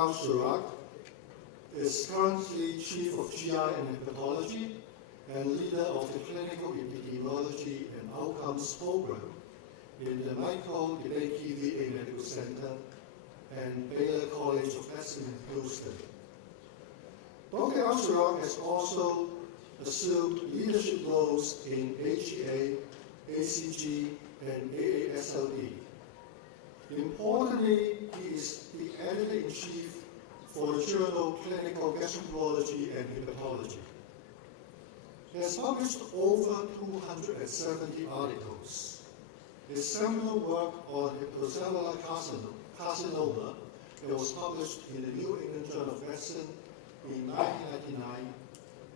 Al-Sharaq is currently Chief of GI and Hepatology and leader of the Clinical Epidemiology and Outcomes Program in the Michael DeBakey VA Medical Center and Baylor College of Medicine in Houston. Dr. Al-Sharaq has also assumed leadership roles in AGA, ACG, and AASLD. Importantly, he is the editor-in-chief for the journal Clinical Gastroenterology and Hepatology. He has published over 270 articles. His seminal work on hepatocellular carcinoma that was published in the New England Journal of Medicine in 1999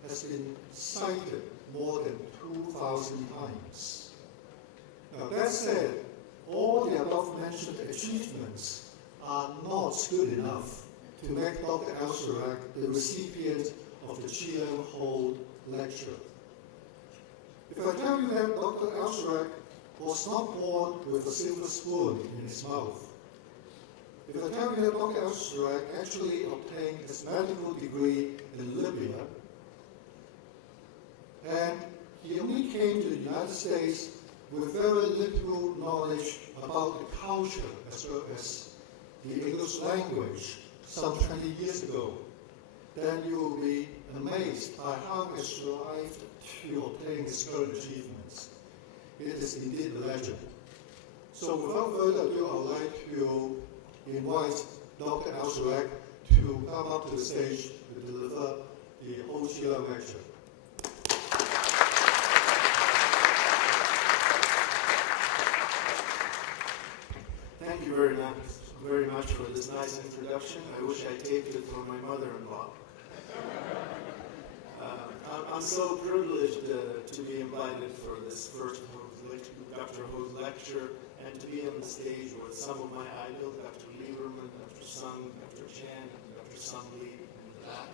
has been cited more than 2,000 times. Now that said, all the above-mentioned achievements are not good enough to make Dr. Al-Sharaq the recipient of the GM Hold Lecture. If I tell you that Dr. Al-Sharaq was not born with a silver spoon in his mouth, if I tell you that Dr. Al-Sharaq actually obtained his medical degree in Libya, and he only came to the United States with very little knowledge about the culture as well as the English language some 20 years ago, then you will be amazed by how he has strived to obtain his current achievements. It is indeed a legend. So without further ado, I would like to invite Dr. Al-Sharaq to come up to the stage to deliver the OGL lecture. Thank you very much for this nice introduction. I wish I taped it for my mother-in-law. I'm so privileged to be invited for this first Dr. Ho's lecture and to be on the stage with some of my idols, Dr. Lieberman, Dr. Sung, Dr. Chan, and Dr. Sung Lee in the back.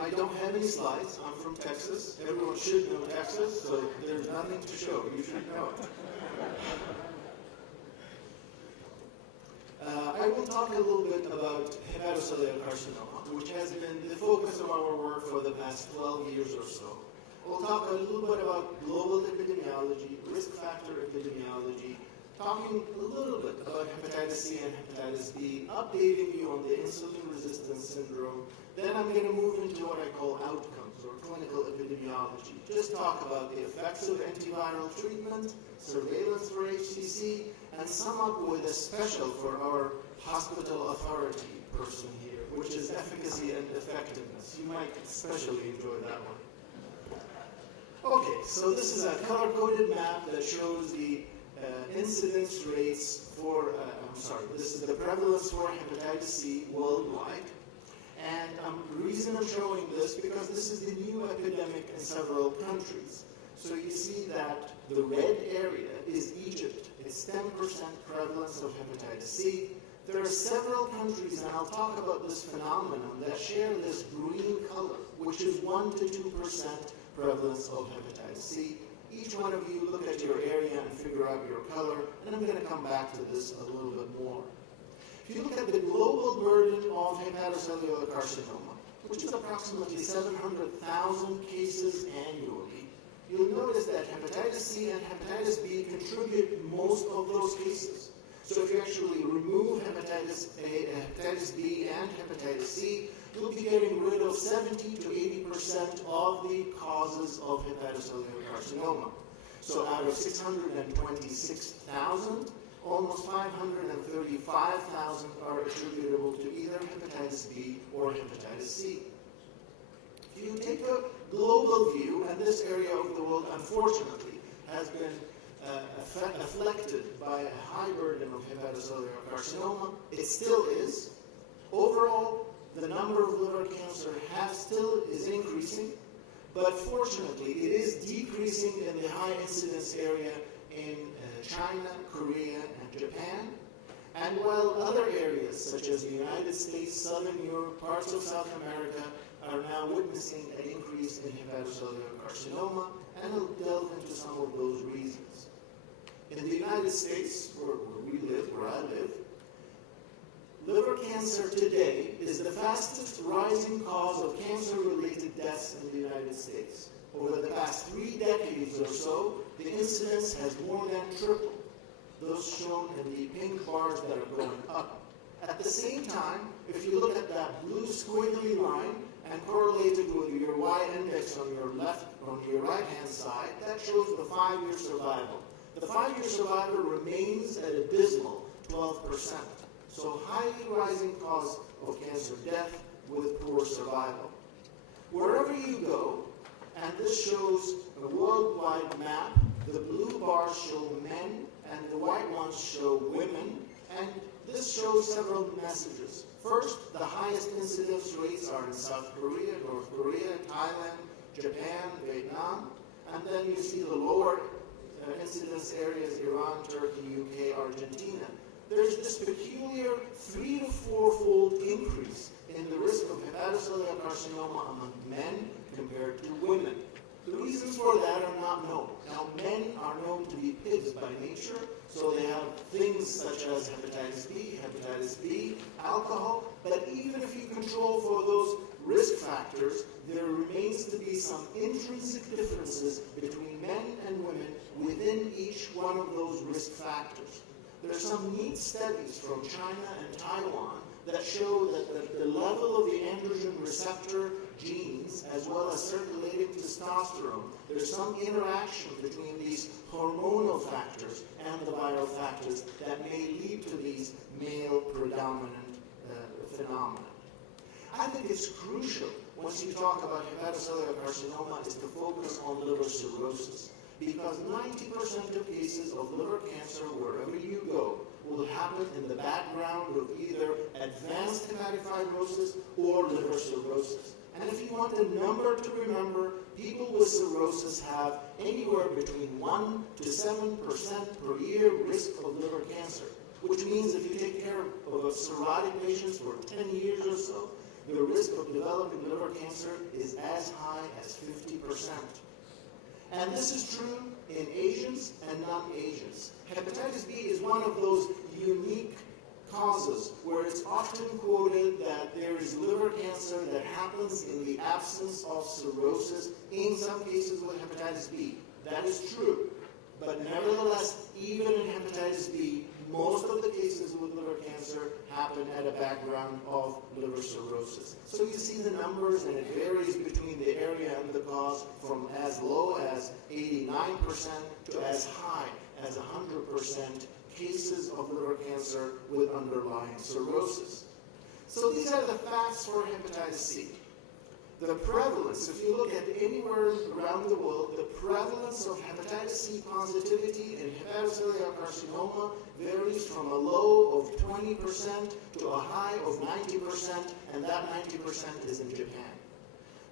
I don't have any slides. I'm from Texas. Everyone should know Texas, so there's nothing to show. You should know it. I will talk a little bit about hepatocellular carcinoma, which has been the focus of our work for the past 12 years or so. We'll talk a little bit about global epidemiology, risk factor epidemiology, talking a little bit about hepatitis C and hepatitis B, updating you on the insulin resistance syndrome. Then I'm going to move into what I call outcomes or clinical epidemiology. Just talk about the effects of antiviral treatment, surveillance for HCC, and sum up with a special for our hospital authority person here, which is efficacy and effectiveness. You might especially enjoy that one. Okay, so this is a color-coded map that shows the incidence rates for, this is the prevalence for hepatitis C worldwide. And the reason I'm showing this because this is the new epidemic in several countries. So you see that the red area is Egypt. It's 10% prevalence of hepatitis C. There are several countries, and I'll talk about this phenomenon, that share this green color, which is 1 to 2% prevalence of hepatitis C. Each one of you look at your area and figure out your color, and I'm going to come back to this a little bit more. If you look at the global burden of hepatocellular carcinoma, which is approximately 700,000 cases annually, you'll notice that hepatitis C and hepatitis B contribute most of those cases. So if you actually remove hepatitis A, hepatitis B, and hepatitis C, you'll be getting rid of 70 to 80% of the causes of hepatocellular carcinoma. So out of 626,000, almost 535,000 are attributable to either hepatitis B or hepatitis C. If you take a global view, and this area of the world, unfortunately, has been afflicted by a high burden of hepatocellular carcinoma, it still is. Overall, the number of liver cancer still is increasing, but fortunately, it is decreasing in the high incidence area in China, Korea, and Japan. And while other areas, such as the United States, Southern Europe, parts of South America, are now witnessing an increase in hepatocellular carcinoma, and I'll delve into some of those reasons. In the United States, where I live, liver cancer today is the fastest rising cause of cancer-related deaths in the United States. Over the past 3 decades or so, the incidence has more than tripled, those shown in the pink bars that are going up. At the same time, if you look at that blue squiggly line and correlate it with your y-index on your right-hand side, that shows the 5-year survival. The 5-year survival remains at a dismal 12%. So highly rising cause of cancer death with poor survival. Wherever you go, and this shows a worldwide map, the blue bars show men and the white ones show women, and this shows several messages. First, the highest incidence rates are in South Korea, North Korea, Thailand, Japan, Vietnam, and then you see the lower incidence areas, Iran, Turkey, UK, Argentina. There's this peculiar 3 to 4-fold increase in the risk of hepatocellular carcinoma among men compared to women. The reasons for that are not known. Now, men are known to be pigs by nature, so they have things such as hepatitis B, alcohol, but even if you control for those risk factors, there remains to be some intrinsic differences between men and women within each one of those risk factors. There are some neat studies from China and Taiwan that show that the level of the androgen receptor genes, as well as circulating testosterone, there's some interaction between these hormonal factors and the viral factors that may lead to these male predominant phenomena. I think it's crucial, once you talk about hepatocellular carcinoma, is to focus on liver cirrhosis, because 90% of cases of liver cancer, wherever you go, will happen in the background of either advanced hepatic fibrosis or liver cirrhosis. And if you want a number to remember, people with cirrhosis have anywhere between 1 to 7% per year risk of liver cancer, which means if you take care of cirrhotic patients for 10 years or so, the risk of developing liver cancer is as high as 50%. And this is true in Asians and non-Asians. Hepatitis B is one of those unique causes where it's often quoted that there is liver cancer that happens in the absence of cirrhosis, in some cases with hepatitis B. That is true. But nevertheless, even in hepatitis B, most of the cases with liver cancer happen at a background of liver cirrhosis. So you see the numbers, and it varies between the area and the cause from as low as 89% to as high as 100% cases of liver cancer with underlying cirrhosis. So these are the facts for hepatitis C. The prevalence, if you look at anywhere around the world, the prevalence of hepatitis C positivity in hepatocellular carcinoma varies from a low of 20% to a high of 90%, and that 90% is in Japan.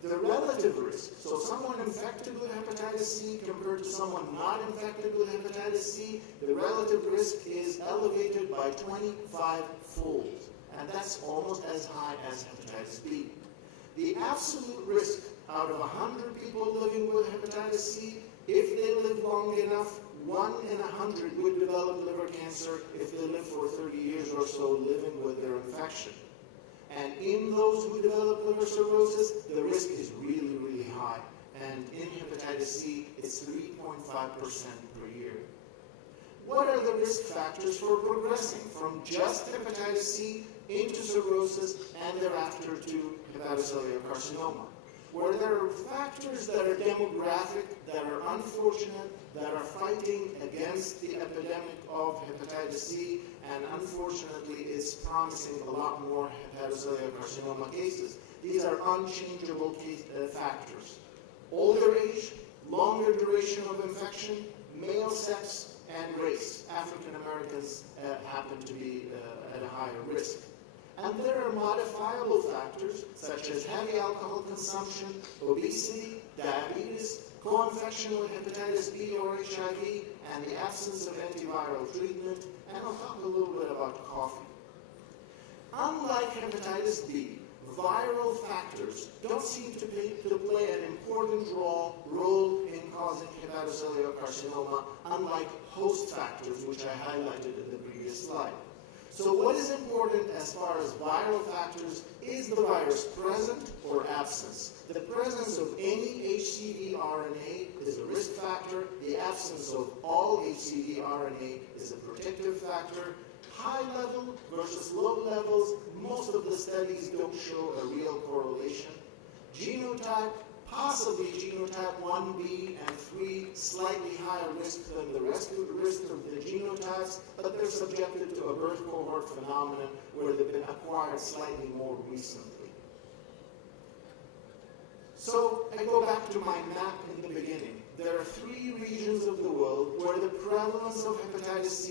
The relative risk, so someone infected with hepatitis C compared to someone not infected with hepatitis C, the relative risk is elevated by 25-fold, and that's almost as high as hepatitis B. The absolute risk out of 100 people living with hepatitis C, if they live long enough, 1 in 100 would develop liver cancer if they live for 30 years or so living with their infection. And in those who develop liver cirrhosis, the risk is really, really high. And in hepatitis C, it's 3.5% per year. What are the risk factors for progressing from just hepatitis C into cirrhosis and thereafter to hepatocellular carcinoma? Where there are factors that are demographic, that are unfortunate, that are fighting against the epidemic of hepatitis C, and unfortunately it's promising a lot more hepatocellular carcinoma cases. These are unchangeable factors. Older age, longer duration of infection, male sex, and race. African Americans happen to be at a higher risk. And there are modifiable factors such as heavy alcohol consumption, obesity, diabetes, co-infection with hepatitis B or HIV, and the absence of antiviral treatment, and I'll talk a little bit about coffee. Unlike hepatitis B, viral factors don't seem to play an important role in causing hepatocellular carcinoma, unlike host factors, which I highlighted in the previous slide. So what is important as far as viral factors is the virus present or absence. The presence of any HCV RNA is a risk factor. The absence of all HCV RNA is a protective factor. High level versus low levels, most of the studies don't show a real correlation. Genotype, possibly genotype 1b and 3, slightly higher risk than the rest of the genotypes, but they're subjected to a birth cohort phenomenon where they've been acquired slightly more recently. So I go back to my map in the beginning. There are 3 regions of the world where the prevalence of hepatitis C